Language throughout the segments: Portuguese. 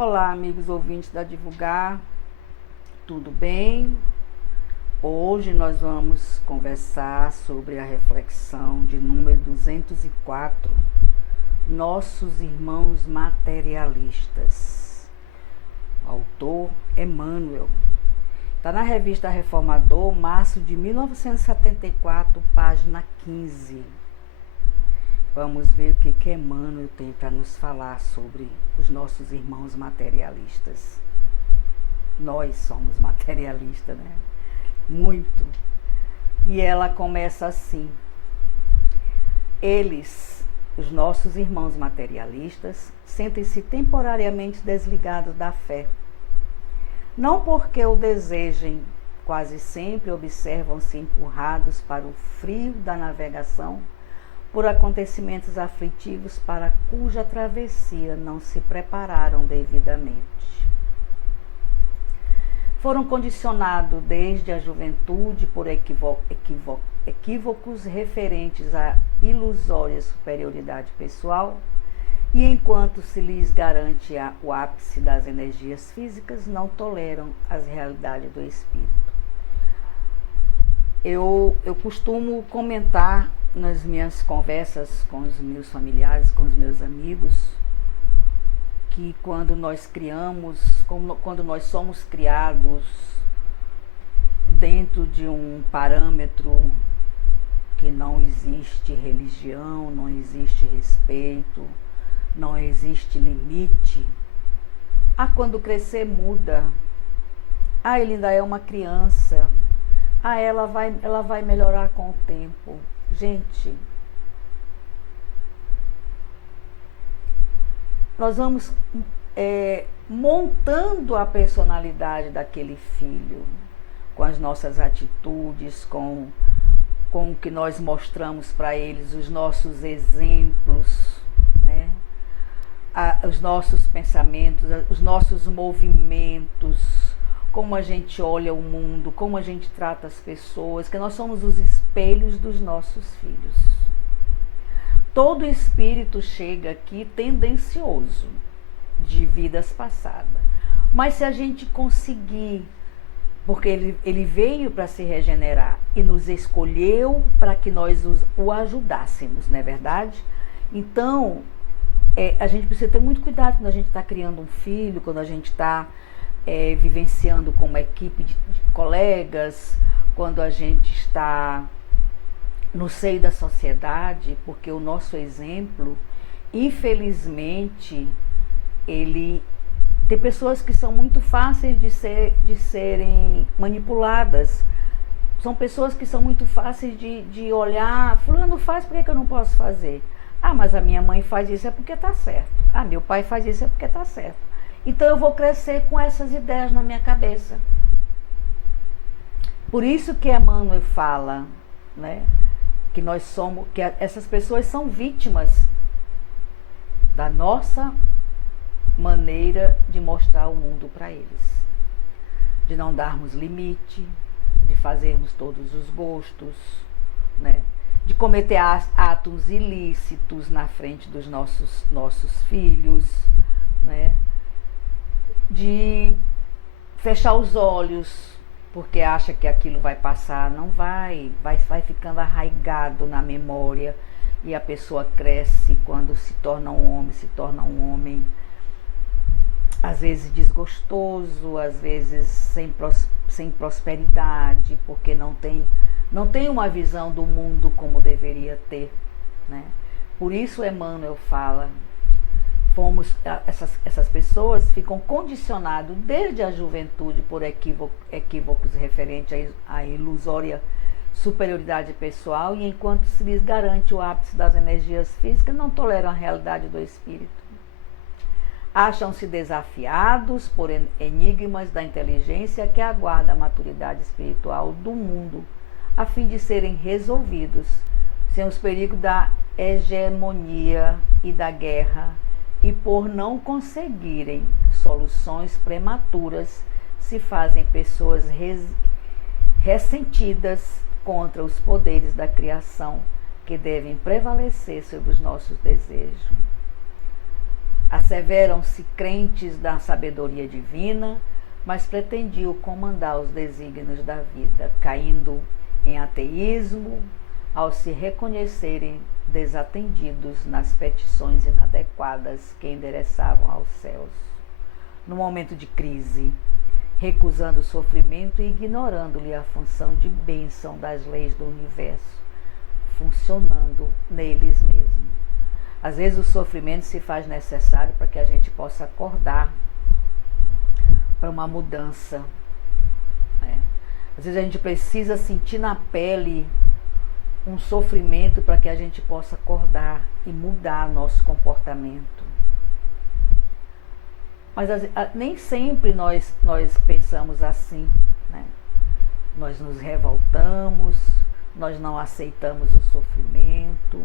Olá, amigos ouvintes da Divulgar, tudo bem? Hoje nós vamos conversar sobre a reflexão de número 204, Nossos Irmãos Materialistas. O autor Emmanuel. Está na revista Reformador, março de 1974, página 15. Vamos ver o que Emmanuel tem para nos falar sobre os nossos irmãos materialistas. Nós somos materialistas, né? Muito. E ela começa assim: eles, os nossos irmãos materialistas, sentem-se temporariamente desligados da fé. Não porque o desejem, quase sempre observam-se empurrados para o frio da navegação, por acontecimentos aflitivos para cuja travessia não se prepararam devidamente. Foram condicionados desde a juventude por equívocos referentes à ilusória superioridade pessoal, e enquanto se lhes garante o ápice das energias físicas, não toleram as realidades do espírito. Eu costumo comentar nas minhas conversas com os meus familiares, com os meus amigos, que quando nós somos criados dentro de um parâmetro que não existe religião, não existe respeito, não existe limite, quando crescer muda. Ele ainda é uma criança. Ela vai melhorar com o tempo. Gente, nós vamos montando a personalidade daquele filho, com as nossas atitudes, com o que nós mostramos para eles, os nossos exemplos, né? Os nossos pensamentos, os nossos movimentos, como a gente olha o mundo, como a gente trata as pessoas, que nós somos os espelhos dos nossos filhos. Todo espírito chega aqui tendencioso, de vidas passadas. Mas se a gente conseguir, porque ele veio para se regenerar e nos escolheu para que nós o ajudássemos, não é verdade? Então, a gente precisa ter muito cuidado quando a gente está criando um filho, quando a gente está vivenciando com uma equipe de colegas, quando a gente está no seio da sociedade, porque o nosso exemplo, infelizmente, tem pessoas que são muito fáceis de serem manipuladas. São pessoas que são muito fáceis de olhar, fulano faz, por que eu não posso fazer? Mas a minha mãe faz isso, é porque está certo. Meu pai faz isso, é porque está certo. Então eu vou crescer com essas ideias na minha cabeça. Por isso que Emmanuel fala, né, que essas pessoas são vítimas da nossa maneira de mostrar o mundo para eles. De não darmos limite, de fazermos todos os gostos, né, de cometer atos ilícitos na frente dos nossos filhos, né, de fechar os olhos porque acha que aquilo vai passar. Não vai ficando arraigado na memória, e a pessoa cresce, quando se torna um homem às vezes desgostoso, às vezes sem prosperidade, porque não tem uma visão do mundo como deveria ter, né? Por isso Emmanuel fala, essas pessoas ficam condicionadas desde a juventude por equívocos referentes à ilusória superioridade pessoal, e enquanto se lhes garante o ápice das energias físicas, não toleram a realidade do espírito. Acham-se desafiados por enigmas da inteligência que aguarda a maturidade espiritual do mundo, a fim de serem resolvidos, sem os perigos da hegemonia e da guerra, e por não conseguirem soluções prematuras, se fazem pessoas ressentidas contra os poderes da criação, que devem prevalecer sobre os nossos desejos. Asseveram-se crentes da sabedoria divina, mas pretendiam comandar os desígnios da vida, caindo em ateísmo ao se reconhecerem desatendidos nas petições inadequadas que endereçavam aos céus. No momento de crise, recusando o sofrimento e ignorando-lhe a função de bênção das leis do universo, funcionando neles mesmos. Às vezes o sofrimento se faz necessário para que a gente possa acordar para uma mudança, né? Às vezes a gente precisa sentir na pele um sofrimento para que a gente possa acordar e mudar nosso comportamento. Mas nem sempre nós pensamos assim, né? Nós nos revoltamos, nós não aceitamos o sofrimento.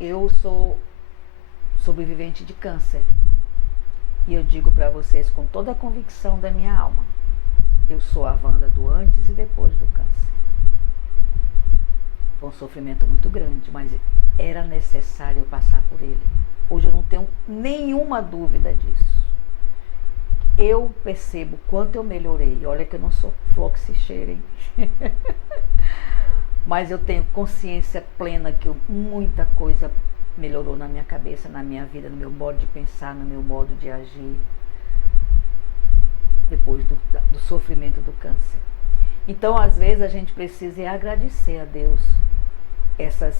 Eu sou sobrevivente de câncer e eu digo para vocês com toda a convicção da minha alma, eu sou a Wanda do antes e depois do câncer. Foi um sofrimento muito grande, mas era necessário passar por ele. Hoje eu não tenho nenhuma dúvida disso. Eu percebo quanto eu melhorei. Olha que eu não sou fluxicheira, hein? Mas eu tenho consciência plena que muita coisa melhorou na minha cabeça, na minha vida, no meu modo de pensar, no meu modo de agir, depois do sofrimento do câncer. Então, às vezes, a gente precisa agradecer a Deus essas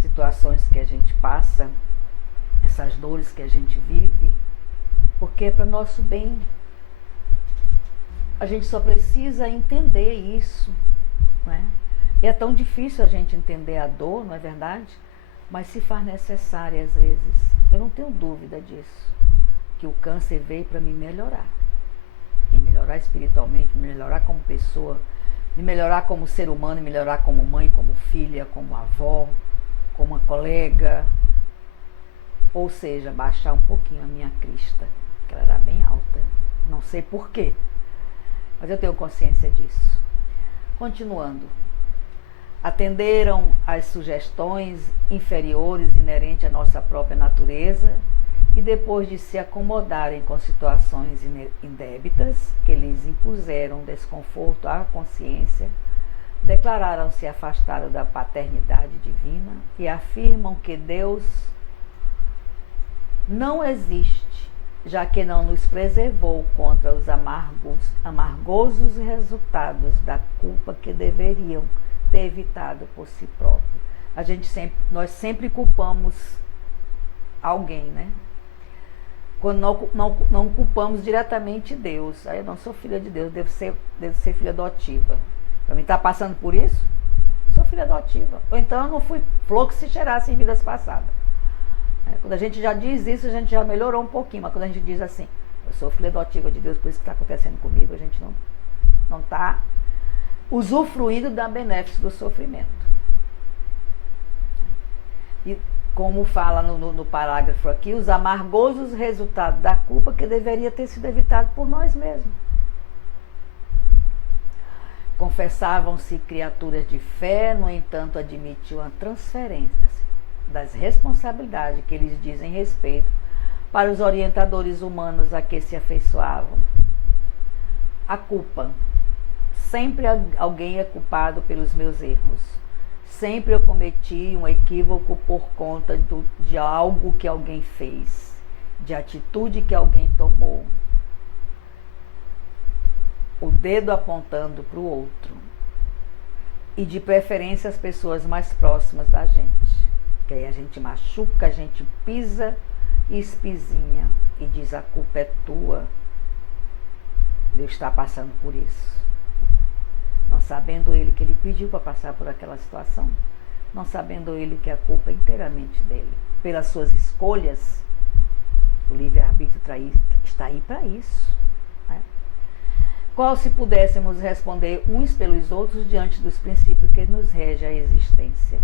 situações que a gente passa, essas dores que a gente vive, porque é para nosso bem. A gente só precisa entender isso, né? E é tão difícil a gente entender a dor, não é verdade? Mas se faz necessário às vezes. Eu não tenho dúvida disso, que o câncer veio para me melhorar. Me melhorar espiritualmente, me melhorar como pessoa, me melhorar como ser humano, me melhorar como mãe, como filha, como avó, como uma colega. Ou seja, baixar um pouquinho a minha crista, que ela era bem alta. Não sei porquê, mas eu tenho consciência disso. Continuando. Atenderam às sugestões inferiores inerentes à nossa própria natureza e depois de se acomodarem com situações indébitas que lhes impuseram desconforto à consciência, declararam-se afastados da paternidade divina e afirmam que Deus não existe, já que não nos preservou contra os amargosos resultados da culpa que deveriam ter evitado por si próprio. Nós sempre culpamos alguém, né? Quando não culpamos diretamente Deus. Aí eu não sou filha de Deus, devo ser filha adotiva. Para mim estar passando por isso, sou filha adotiva. Ou então eu não fui fluxicheirasse em vidas passadas. Quando a gente já diz isso, a gente já melhorou um pouquinho. Mas quando a gente diz assim, eu sou filha adotiva de Deus, por isso que está acontecendo comigo, a gente não está usufruindo da benefício do sofrimento. E como fala no parágrafo aqui, os amargosos resultados da culpa que deveria ter sido evitado por nós mesmos. Confessavam-se criaturas de fé, no entanto admitiam a transferência das responsabilidades que lhes dizem respeito para os orientadores humanos a que se afeiçoavam. A culpa. Sempre alguém é culpado pelos meus erros. Sempre eu cometi um equívoco por conta de algo que alguém fez, de atitude que alguém tomou. O dedo apontando para o outro. E de preferência as pessoas mais próximas da gente. Que aí a gente machuca, a gente pisa e espizinha. E diz, a culpa é tua. Deus está passando por isso. Não sabendo ele que ele pediu para passar por aquela situação, não sabendo ele que a culpa é inteiramente dele. Pelas suas escolhas, o livre-arbítrio está aí para isso. Né? Qual se pudéssemos responder uns pelos outros diante dos princípios que nos regem a existência,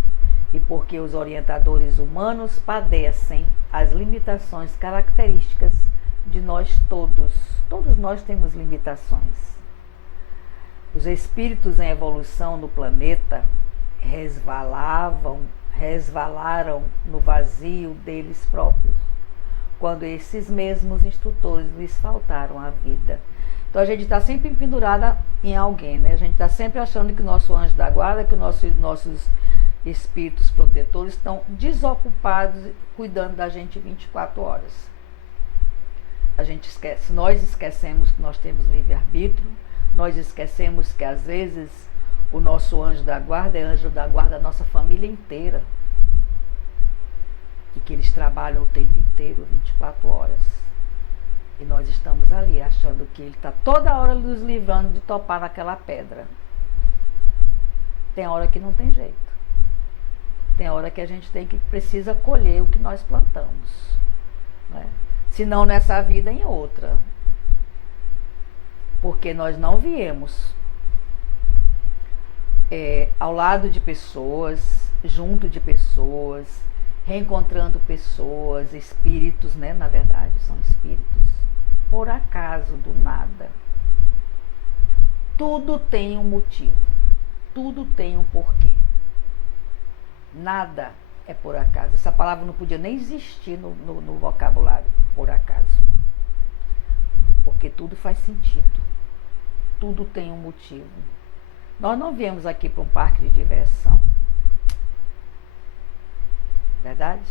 e porque os orientadores humanos padecem as limitações características de nós todos. Todos nós temos limitações. Os espíritos em evolução no planeta resvalaram no vazio deles próprios, quando esses mesmos instrutores lhes faltaram a vida. Então a gente está sempre pendurada em alguém, né? A gente está sempre achando que o nosso anjo da guarda, que nossos espíritos protetores estão desocupados cuidando da gente 24 horas. A gente esquece, nós esquecemos que nós temos livre-arbítrio, nós esquecemos que às vezes o nosso anjo da guarda é anjo da guarda da nossa família inteira. E que eles trabalham o tempo inteiro, 24 horas. E nós estamos ali achando que ele está toda hora nos livrando de topar naquela pedra. Tem hora que não tem jeito. Tem hora que a gente precisa colher o que nós plantamos, né? Se não nessa vida, em outra. Porque nós não viemos ao lado de pessoas, junto de pessoas, reencontrando pessoas, espíritos, né? Na verdade, são espíritos, por acaso, do nada. Tudo tem um motivo, tudo tem um porquê. Nada é por acaso. Essa palavra não podia nem existir no vocabulário, por acaso. Porque tudo faz sentido. Tudo tem um motivo. Nós não viemos aqui para um parque de diversão. Verdade?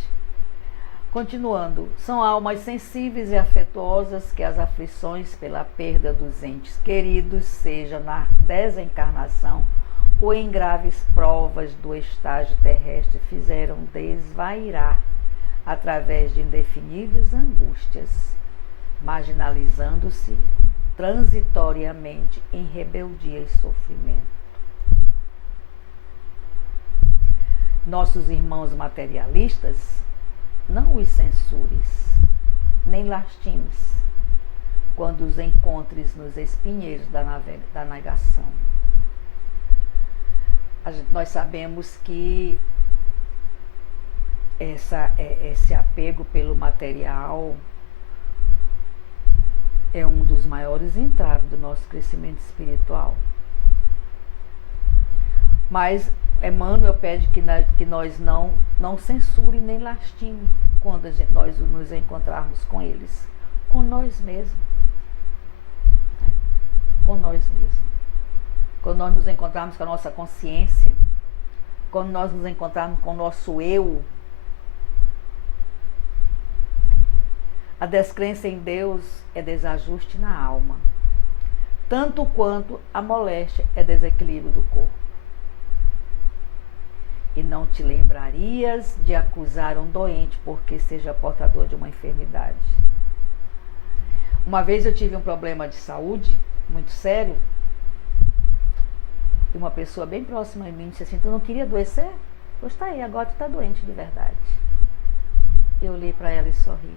Continuando, são almas sensíveis e afetuosas que as aflições pela perda dos entes queridos, seja na desencarnação ou em graves provas do estágio terrestre, fizeram desvairar através de indefiníveis angústias, marginalizando-se transitoriamente em rebeldia e sofrimento. Nossos irmãos materialistas, não os censures, nem lastimes, quando os encontres nos espinheiros da negação. Nós sabemos que esse apego pelo material é um dos maiores entraves do nosso crescimento espiritual. Mas Emmanuel pede que nós não censure nem lastime quando nós nos encontrarmos com eles, com nós mesmos, né? Com nós mesmos. Quando nós nos encontrarmos com a nossa consciência, quando nós nos encontrarmos com o nosso eu. A descrença em Deus é desajuste na alma, tanto quanto a moléstia é desequilíbrio do corpo. E não te lembrarias de acusar um doente porque seja portador de uma enfermidade. Uma vez eu tive um problema de saúde muito sério, e uma pessoa bem próxima de mim disse assim: tu não queria adoecer? Pois tá aí, agora tu tá doente de verdade. Eu olhei para ela e sorri.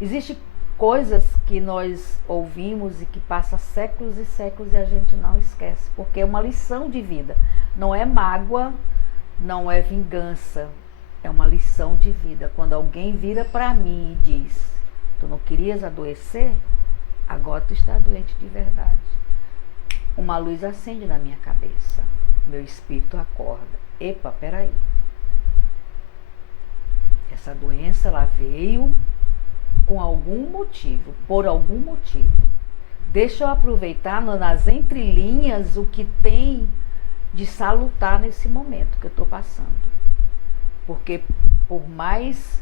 Existem coisas que nós ouvimos e que passam séculos e séculos e a gente não esquece, porque é uma lição de vida. Não é mágoa, não é vingança, é uma lição de vida. Quando alguém vira para mim e diz: tu não querias adoecer? Agora tu está doente de verdade. Uma luz acende na minha cabeça. Meu espírito acorda. Epa, peraí. Essa doença, ela veio com algum motivo, por algum motivo. Deixa eu aproveitar nas entrelinhas o que tem de salutar nesse momento que eu estou passando. Porque por mais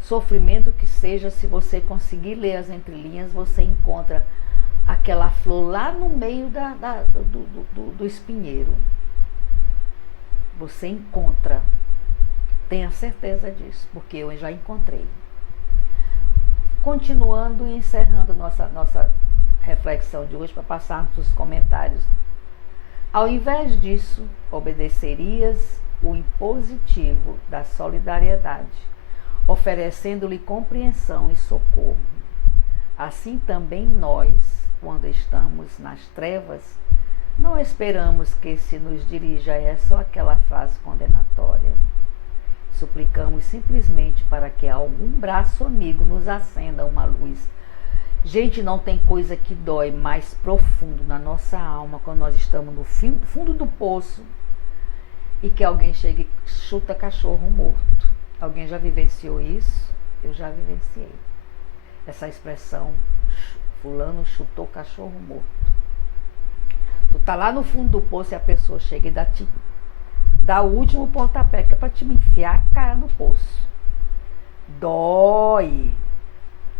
sofrimento que seja, se você conseguir ler as entrelinhas, você encontra aquela flor lá no meio do espinheiro. Você encontra. Tenha certeza disso, porque eu já encontrei. Continuando e encerrando nossa reflexão de hoje, para passarmos os comentários. Ao invés disso, obedecerias o impositivo da solidariedade, oferecendo-lhe compreensão e socorro. Assim também nós, quando estamos nas trevas, não esperamos que se nos dirija essa ou aquela frase condenatória. Suplicamos simplesmente para que algum braço amigo nos acenda uma luz. Gente, não tem coisa que dói mais profundo na nossa alma quando nós estamos no fundo do poço e que alguém chega e chuta cachorro morto. Alguém já vivenciou isso? Eu já vivenciei. Essa expressão, fulano chutou cachorro morto. Tu tá lá no fundo do poço e a pessoa chega e dá o último pontapé, que é pra te enfiar a cara no poço. Dói.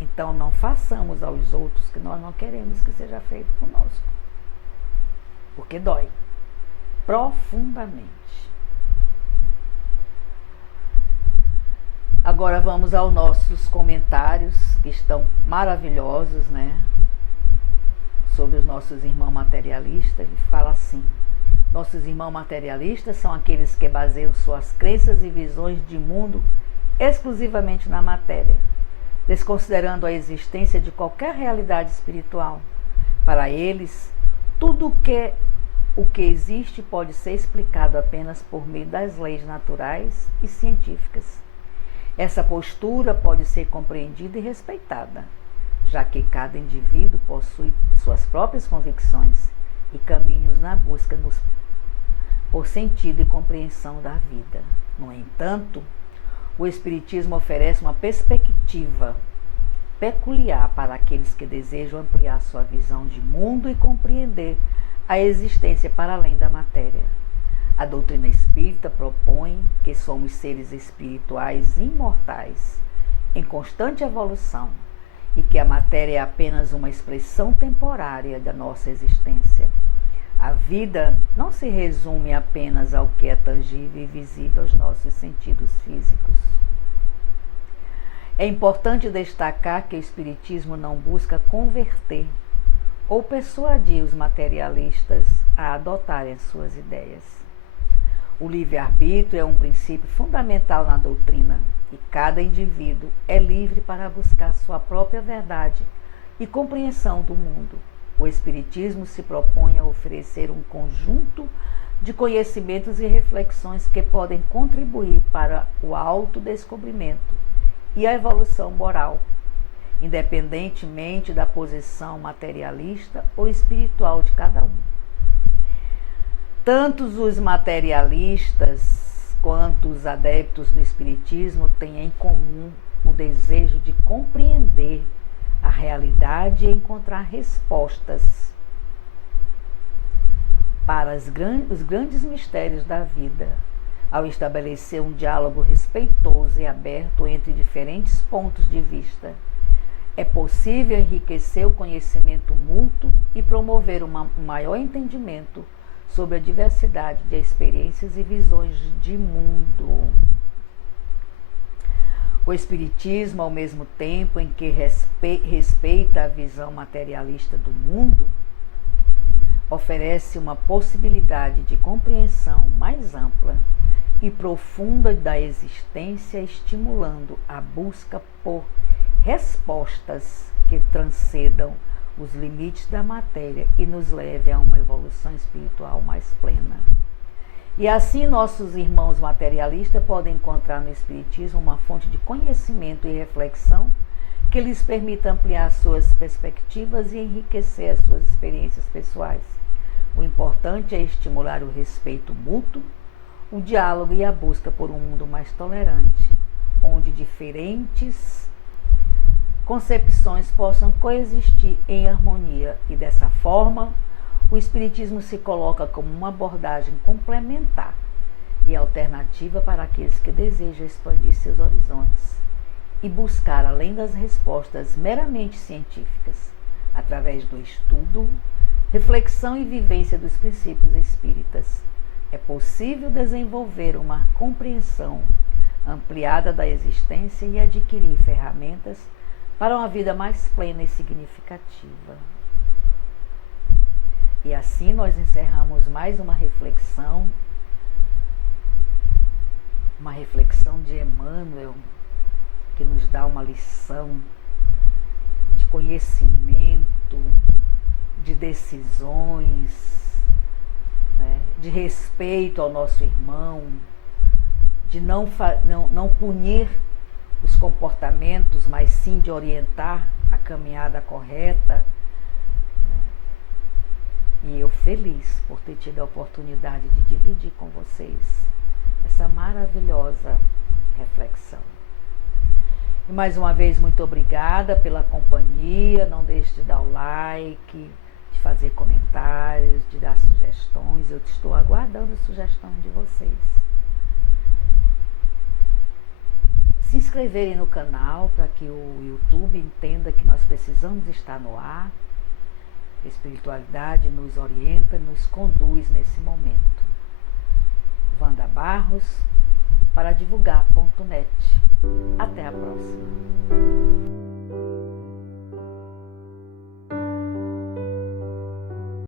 Então não façamos aos outros que nós não queremos que seja feito conosco. Porque dói. Profundamente. Agora vamos aos nossos comentários, que estão maravilhosos, né? Sobre os nossos irmãos materialistas. Ele fala assim: nossos irmãos materialistas são aqueles que baseiam suas crenças e visões de mundo exclusivamente na matéria, desconsiderando a existência de qualquer realidade espiritual. Para eles, tudo o que existe pode ser explicado apenas por meio das leis naturais e científicas. Essa postura pode ser compreendida e respeitada, já que cada indivíduo possui suas próprias convicções e caminhos na busca por sentido e compreensão da vida. No entanto, o Espiritismo oferece uma perspectiva peculiar para aqueles que desejam ampliar sua visão de mundo e compreender a existência para além da matéria. A doutrina espírita propõe que somos seres espirituais imortais, em constante evolução, e que a matéria é apenas uma expressão temporária da nossa existência. A vida não se resume apenas ao que é tangível e visível aos nossos sentidos físicos. É importante destacar que o Espiritismo não busca converter ou persuadir os materialistas a adotarem suas ideias. O livre-arbítrio é um princípio fundamental na doutrina e cada indivíduo é livre para buscar sua própria verdade e compreensão do mundo. O Espiritismo se propõe a oferecer um conjunto de conhecimentos e reflexões que podem contribuir para o autodescobrimento e a evolução moral, independentemente da posição materialista ou espiritual de cada um. Tanto os materialistas quanto os adeptos do Espiritismo têm em comum o desejo de compreender a realidade e encontrar respostas para os grandes mistérios da vida, ao estabelecer um diálogo respeitoso e aberto entre diferentes pontos de vista. É possível enriquecer o conhecimento mútuo e promover um maior entendimento sobre a diversidade de experiências e visões de mundo. O Espiritismo, ao mesmo tempo em que respeita a visão materialista do mundo, oferece uma possibilidade de compreensão mais ampla e profunda da existência, estimulando a busca por respostas que transcendam os limites da matéria e nos levem a uma evolução espiritual mais plena. E assim nossos irmãos materialistas podem encontrar no Espiritismo uma fonte de conhecimento e reflexão que lhes permita ampliar suas perspectivas e enriquecer as suas experiências pessoais. O importante é estimular o respeito mútuo, o diálogo e a busca por um mundo mais tolerante, onde diferentes concepções possam coexistir em harmonia e, dessa forma, o Espiritismo se coloca como uma abordagem complementar e alternativa para aqueles que desejam expandir seus horizontes e buscar além das respostas meramente científicas, através do estudo, reflexão e vivência dos princípios espíritas. É possível desenvolver uma compreensão ampliada da existência e adquirir ferramentas para uma vida mais plena e significativa. E assim nós encerramos mais uma reflexão de Emmanuel, que nos dá uma lição de conhecimento, de decisões, né, de respeito ao nosso irmão, de não punir os comportamentos, mas sim de orientar a caminhada correta. E eu feliz por ter tido a oportunidade de dividir com vocês essa maravilhosa reflexão. E mais uma vez, muito obrigada pela companhia. Não deixe de dar o like, de fazer comentários, de dar sugestões. Eu estou aguardando a sugestão de vocês. Se inscreverem no canal para que o YouTube entenda que nós precisamos estar no ar. A espiritualidade nos orienta, nos conduz nesse momento. Wanda Barros, para divulgar.net. Até a próxima.